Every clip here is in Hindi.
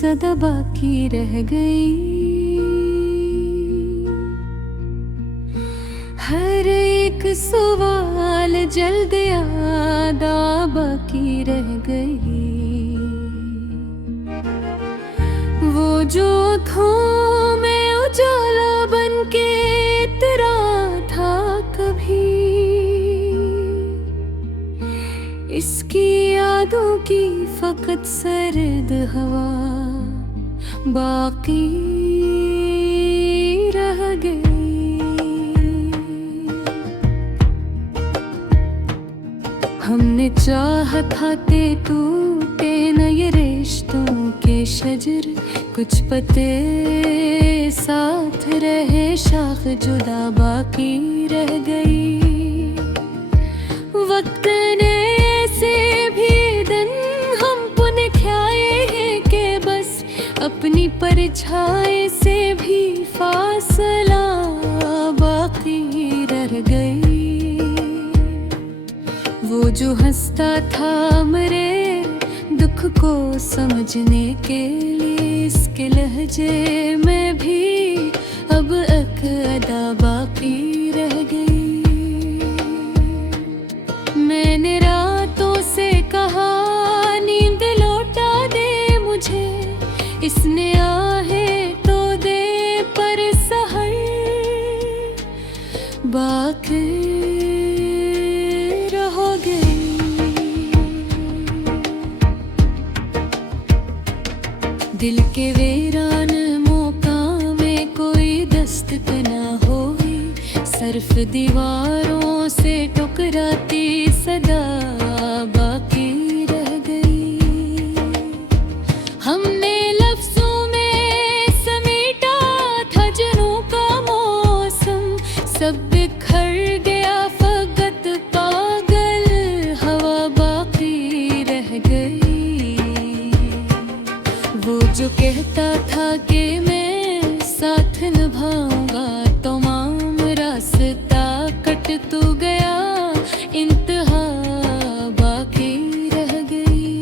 सदा बाकी रह गई। हर एक सवाल जल्द याद बाकी रह गई। वो जो में उजाला बन के तेरा था कभी, इसकी यादों की फकत सर्द हवा बाकी रह गई। हमने चाहा था के टूटे न ये रिश्तों के शजर, कुछ पते साथ रहे शाख जुदा बाकी रह गई। वक्त ने ऐसे भी दिन हम पुन ख्याए हैं कि बस अपनी परछाई से भी फासला बाकी रह गई। वो जो हंसता था मेरे दुख को समझने के लिए, इसके लहजे में भी अब एक अदा बाकी रह गई। मैंने रातों से कहा नींद लौटा दे मुझे, इसने आहे तो दे पर सहर बाकी रह गई। दिल के वीरान मौका में कोई दस्तक ना होई, सिर्फ दीवारों से टकराती सदा बाकी रह गई। हमने लफ्जों में समेटा था जनों का मौसम, सब बिखर गया फकत पागल हवा बाकी रह गई। वो जो कहता था कि मैं साथ निभाऊंगा तमाम रास्ता कट तो गया, इंतहा बाकी रह गई।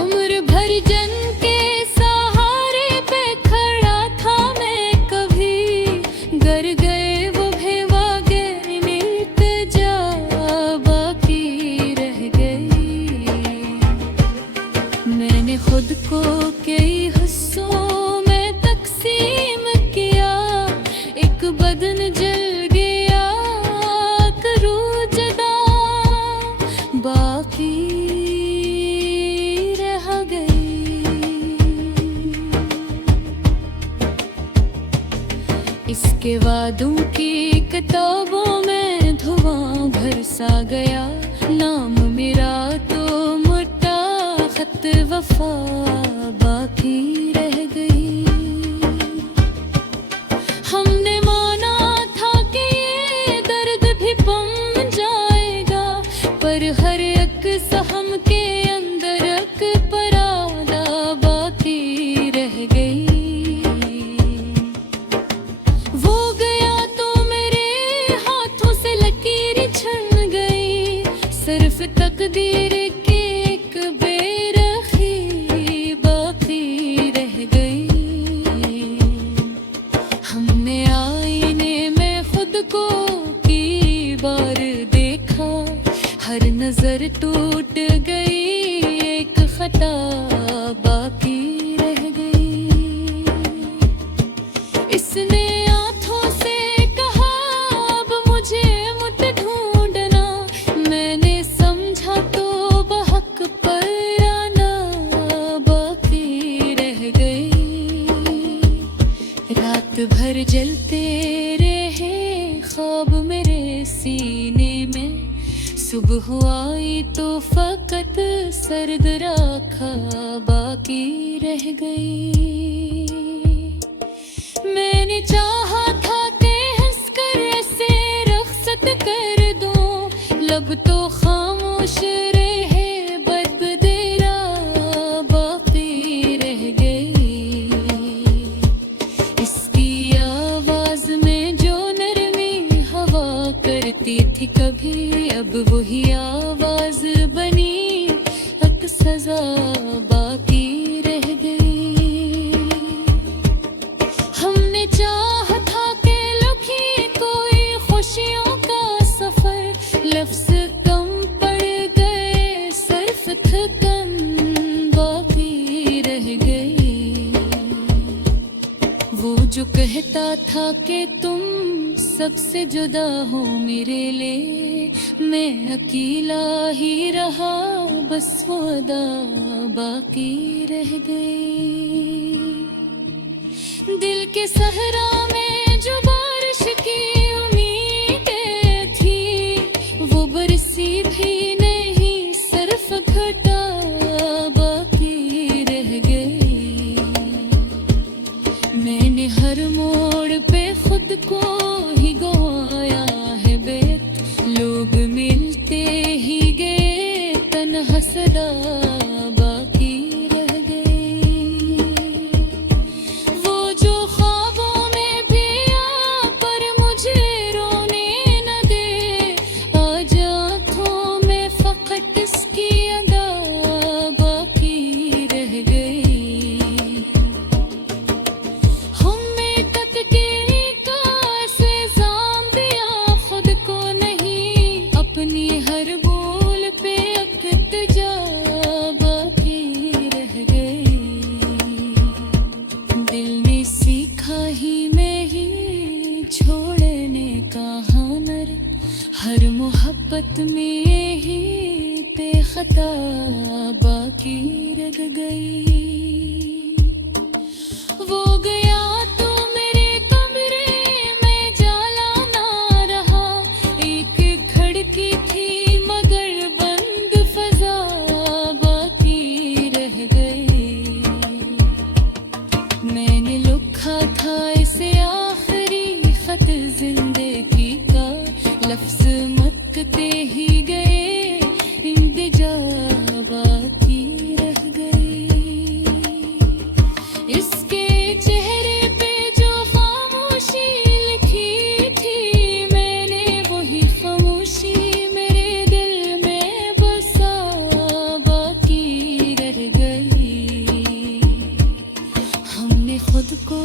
उम्र भर जन के सहारे पे खड़ा था मैं, कभी गर गए वो भेवागे इल्तिजा बाकी रह गई। मैंने खुद को कई हिस्सों में तकसीम किया, एक बदन जल गया करूँ जदा बाकी रह गई। इसके वादों की किताबों में धुआं भर सा गया, नाम मेरा तो मोटा खत वफा बाकी रह गई। हमने माना था कि ये दर्द भी बम जाएगा, पर हर एक सहम के अंदर एक परादा बाकी रह गई। वो गया तो मेरे हाथों से लकीर छिन गई, सिर्फ तकदीर की एक बेरखी बाकी रह गई। हमने आईने में खुद को की बार देखा, हर नजर टूट गई, एक खता बाकी रह गई। इसने आंखों से कहा अब मुझे मत ढूंढना, मैंने समझा तो बहक पर आना बाकी रह गई। रात भर जलते रहे ख्वाब मेरे सीने में, सुबह आई तो फकत सर्द राखा बाकी रह गई। मैंने चाहा था कि हंसकर ऐसे रख्सत कर दूं, लब तो खामोश रहे बदबदेरा बाकी रह गई। इसकी आवाज में जो नरमी हवा करती थी कभी, अब वही आवाज बनी एक सजा बाकी था कि तुम सबसे जुदा हो मेरे लिए, मैं अकेला ही रहा, बस वो अदा बाकी रह गई। दिल के सहरा में जो बारिश की उम्मीदें थी, वो बरसी भी नहीं, सिर्फ घटा बाकी रह गई। मैंने हर मोड़ पे खुद को ही गवाया है बेत, लोग मिलते ही गए, तन्हा सदा बाकी रह गई। वो जो ख्वाबों में भी आ पर मुझे रोने न दे, आज आँखों में फकत इसकी अदा बाकी रह गई। हमें तक के अपनी हर बोल पे इल्तिजा बाकी रह गई। दिल ने सीखा ही मैं ही छोड़ने का हुनर, हर मोहब्बत में ही बेखता बाकी रह गई। वो गया तो मेरे कमरे में जाला ना रहा, एक खिड़की थी मगर बंद फजा बाकी रह गई। मैंने लिखा था इसे आखिरी खत जिंदगी का, लफ्ज मकते ही गए, इंतजा बाकी रह गई। इसके चेहरे पे जो खामोशी लिखी थी मैंने, वही खामोशी मेरे दिल में बसा बाकी रह गई। हमने खुद को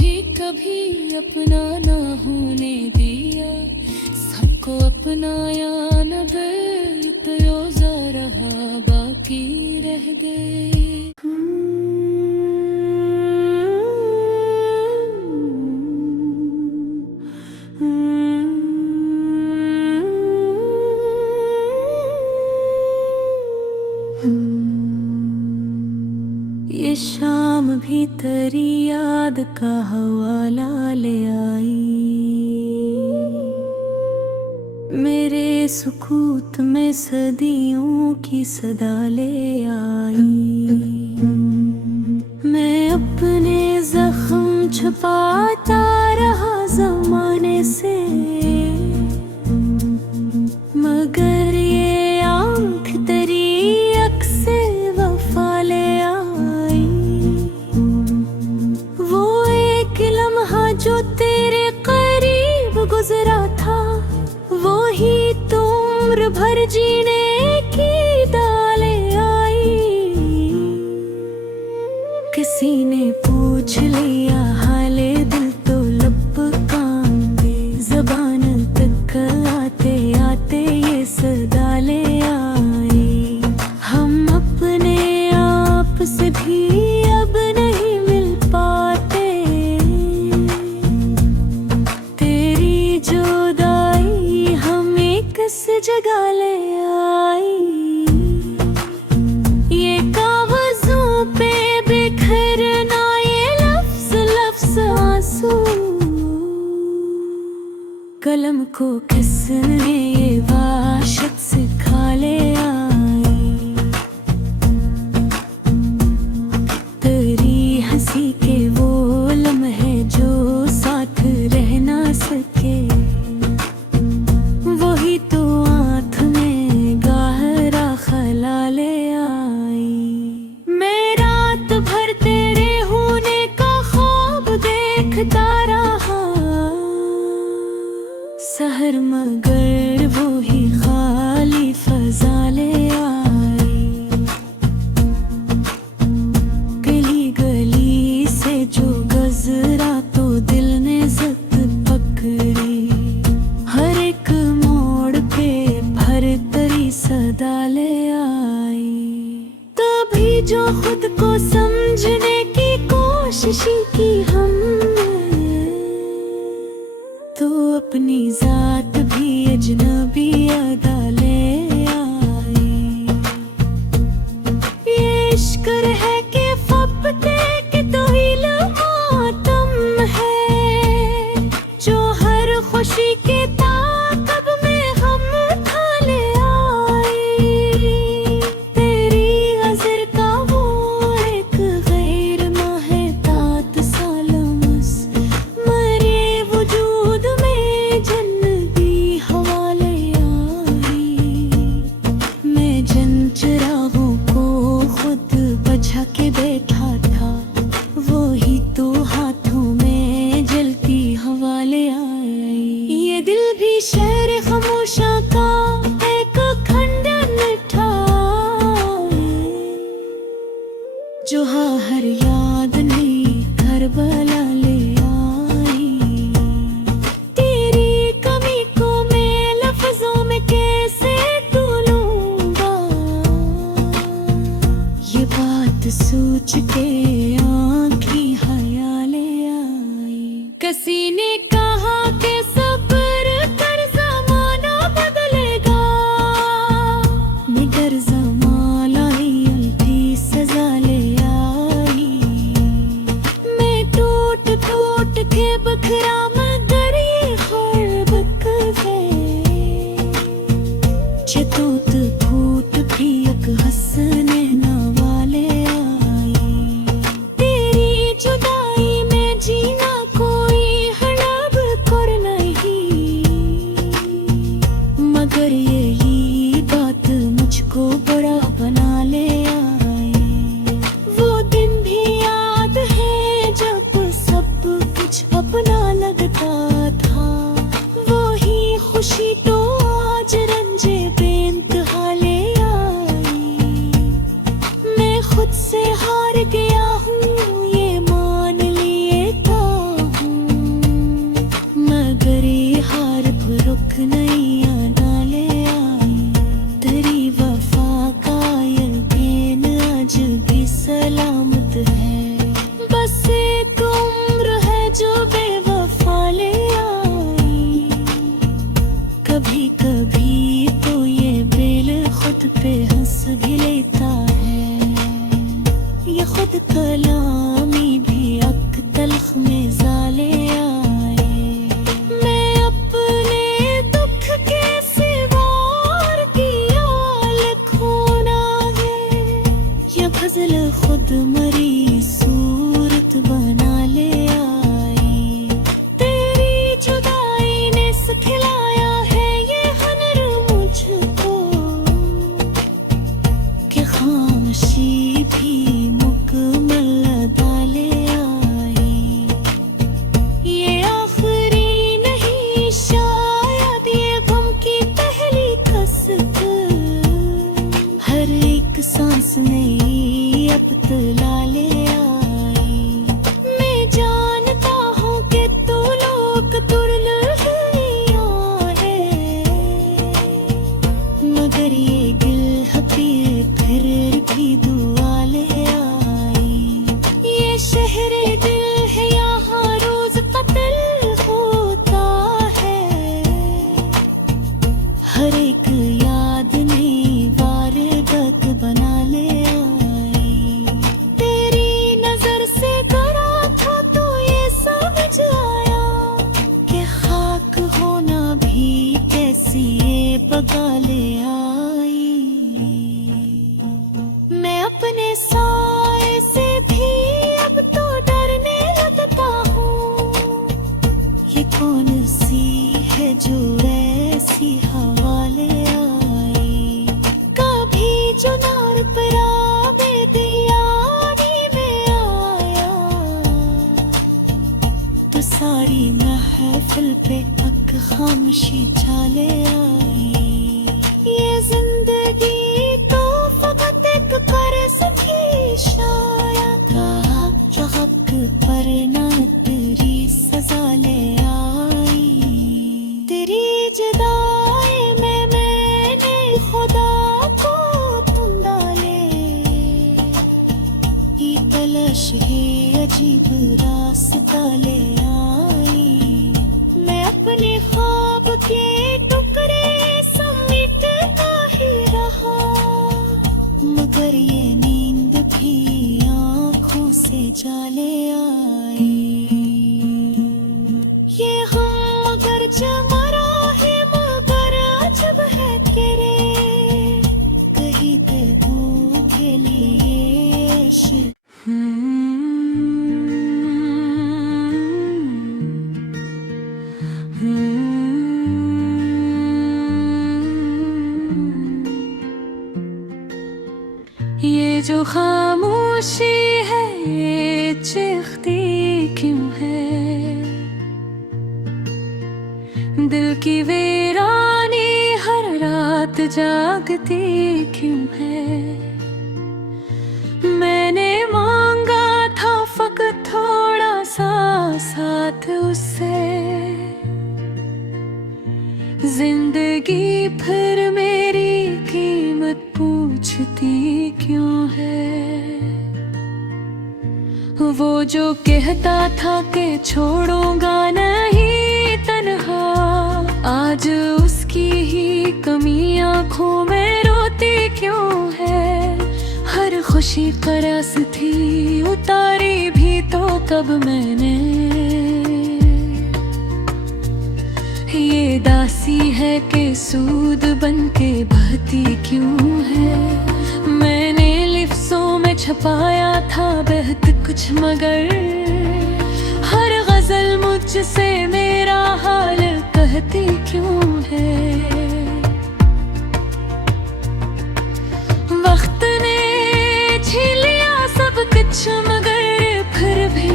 भी कभी अपना ना होने दिया, सबको अपनाया न बेतयोजा रहा बाकी रह गए। ये शाम भी तेरी याद का हवाला ले आई, मेरे सुकूत में सदियों की सदा ले आई। मैं अपने जख्म छुपाता रहा जमाने से, मगर ये आँख तेरी अक्से वफा ले आई। वो एक लम्हा जो तेरे करीब गुजरा था, वो ही तो उम्र भर जीने की दाले आई। किसी ने पूछ लिया हाले दिल तो लब कांपे, ज़बान तक आते आते ये सदा ले आई। हम अपने आप से भी अब नहीं मिल पाते, तेरी जुदाई हमें किस जगह ले आई। ये कागजों पे बिखरना ये लफ्ज लफ्ज आंसू, कलम को किसने ये वाशिक सिखा ले आई। तेरी हंसी के वो लम्हे जो साथ रह ना सके, वही तो आँख में गहरा खला ले आई। मैं रात भर तेरे होने का ख्वाब देखता रहा, सहर मगर वो ही खाली फजा ले आई। गली गली से जो गजरा तो दिल ने ज़द पकड़ी, हर एक मोड़ पे भर तरी सदा ले आई। तभी जो खुद को समझने की कोशिश की हमने, देखा था, वो ही तो हाथों में जलती हवा ले आई। ये दिल भी शहर खामोशा का एक खंडन था, जो हर याद नहीं करबला ले आई। तेरी कमी को मैं लफ्जों में कैसे तोलूंगा, ये बात सोच के आँखें हया ले आई। किसी ने कहा कि सब्र कर ज़माना बदलेगा, मगर ज़माना ही उल्टी सजा ले आई। मैं टूट टूट के बखरा मगर ये खरबक है, जे तूत फूट भी एक हंसने ना वाले आई। तेरी जुदाई में जीना कोई हड़ब कर नहीं, मगर यही बात मुझको बड़ा बना ले आई। वो दिन भी याद है जब सब कुछ अपना लगता था, वो ही खुशी तो आज रंजे बेइंतहा ले आई। मैं खुद से हार गया हूँ ये मान लेता हूँ, मगर ये हार रुक नहीं आना ले आई। तेरी वफा का यकीन आज भी सलामत है, बस एक उम्र है जो बेवफा ले आई। कभी कभी तो ये दिल खुद पे हंस भी लेता है, ये खुद कलामी भी अक तलख में जाले आए। मैं अपने दुख के सिवा और किया लिखूं है, ये गजल खुद मरी सूरत बना ले आई। तेरी जुदाई ने सिखलाया है ये हुनर मुझको, कि खामोशी भी मुकम्मल अदा ले आई। ये आखिरी नहीं शायद ये गम की पहली कसक, हर एक सांस नई अब तला ले आई। मैं जानता हूँ कि तू लोग तुरल है, मगर ये गिल हफीर फिर भी दुआ ले आई। ये शहर दिल है यहाँ रोज कत्ल होता है, हर एक याद नई वारदात बना ले आई। तेरी नजर से करा था तो ये समझ आया, कि खाक होना भी कैसी ये बगा ले आई। मैं अपने साए से भी अब तो डरने लगता हूँ, ये कौन सी है जो ऐसी हवा ले आई। कभी जो नार पर आवे दियारी में आया, तो सारी महफिल पे अक खामोशी छाले आई। ये जिंदगी तो फकत एक कर्ज की शायद, जो हक पर ना तेरी सजा ले आई। तेरी जुदाई में मैंने खुदा को तुम डाले, ये तलाश है अजीब रास्ता ले आई। मैं अपने ख्वाब के टुकड़े समेटता ही रहा, मगर ये नींद भी आँखों से जाले आई। ये हम मगर जमरा है मगर अजब है कि रे, कहीं पे भूखे लिए इश्क। ये जो खामोश खामोशी है ये चीखती क्यों है, दिल की वीरानी हर रात जागती क्यों है। मैंने मांगा था फकत थोड़ा सा साथ उससे, जिंदगी फिर मेरी कीमत पूछती क्यों है। वो जो कहता था कि छोड़ूंगा नहीं तन्हा, आज उसकी ही कमी आँखों में रोती क्यों है। हर खुशी करस थी उतारी भी तो कब मैंने, ये दासी है कि सूद बन के बहती क्यों है। मैंने लिफ्ज़ों में छपाया था बहुत कुछ, मगर हर गजल मुझसे मेरा हाल कहती क्यों है। वक्त ने छीन लिया सब कुछ, मगर फिर भी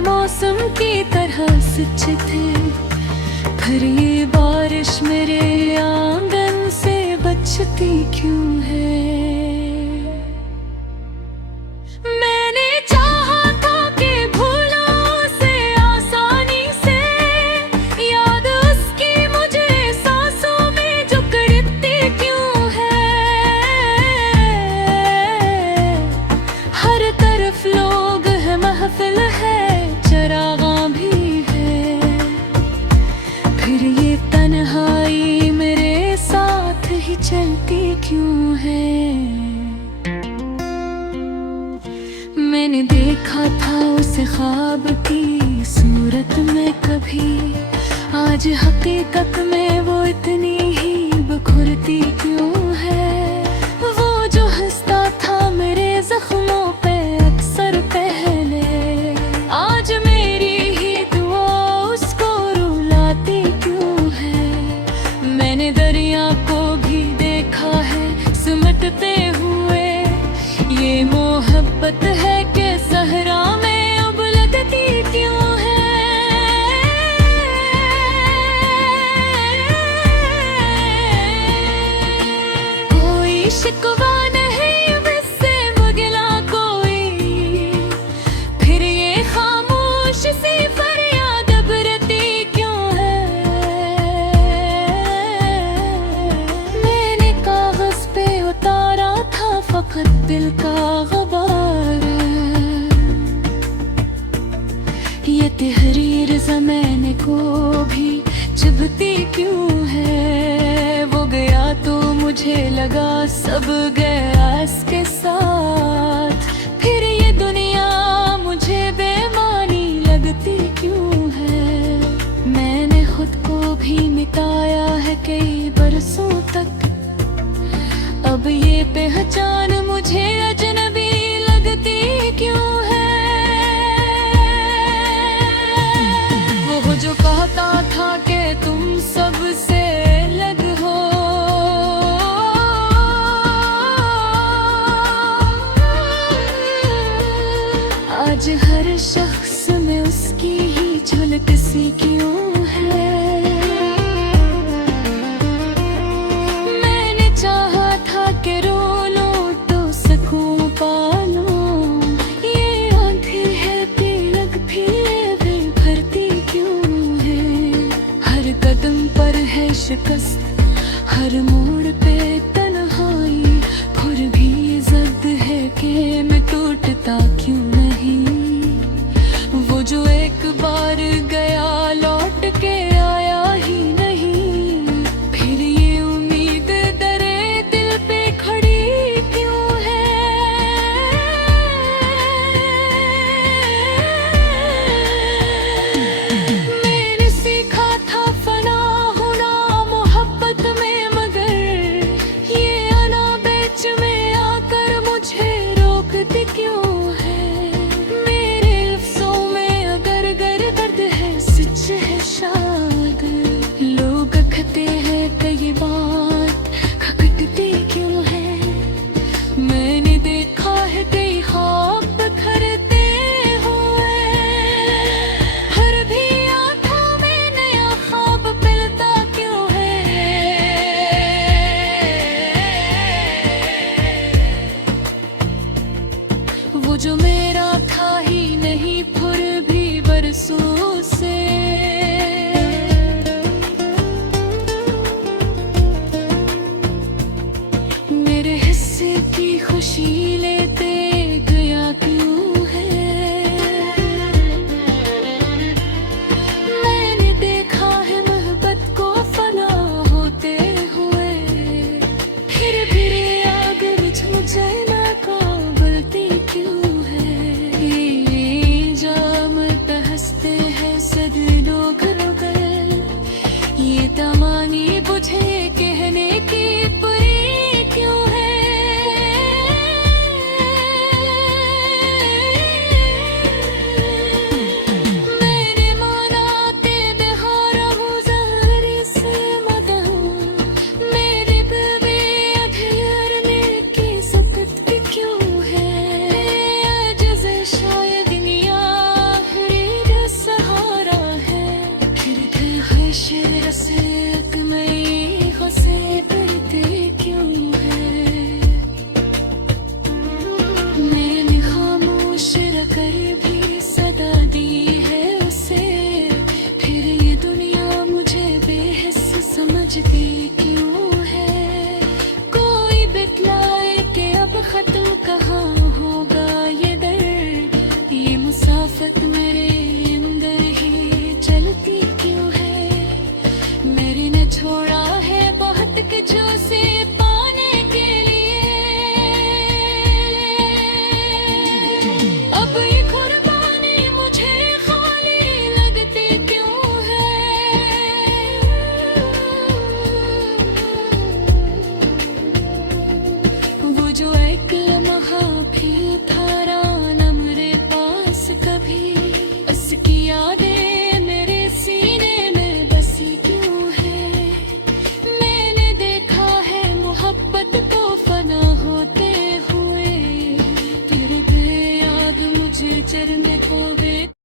मौसम की तरह सच थे, फिर ये बारिश मेरे आंगन से बचती क्यों है। मैंने चाहा था कि भूलूं उसे आसानी से, याद उसकी मुझे सांसों में जकड़ती क्यों है। हर तरफ लोग है, महफिल है, चरागा भी है, फिर ये तन्हाई मेरे साथ ही चलती क्यों है। मैंने देखा था उसे ख्वाब की सूरत में कभी, आज हकीकत में वो इतनी ही बखुरती क्यों है। वो जो हंसता था मेरे जख्मों पे अक्सर पहले, आज मेरी ही दुआ उसको रुलाती क्यों है। मैंने दरिया को भी देखा है सिमटते हुए, ये मोहब्बत है कि सहरा में उबलती क्यों है। कोई शिकवा नहीं मुझसे मुगला कोई, फिर ये खामोश सी फरियाद बरती क्यों है। मैंने कागज पे उतारा था फकत दिल का गुबार, ये तहरीर ज़माने को भी चुभती क्यों है। वो गया तो मुझे लगा सब गया इसके साथ, फिर ये दुनिया मुझे बेमानी लगती क्यों है। मैंने खुद को भी मिटाया है कई बरसों तक, अब ये पहचान मुझे अजनबी लगती क्यों है। वो जो कहता था कि तुम सबसे अलग हो, आज हर शख्स में उसकी ही झलक सी क्यों है। मैंने चाहा था कि रो लूं तो सकूं पालूं, ये आंधी है तिलक भी भरती क्यों है। हर कदम पर है शिकस्त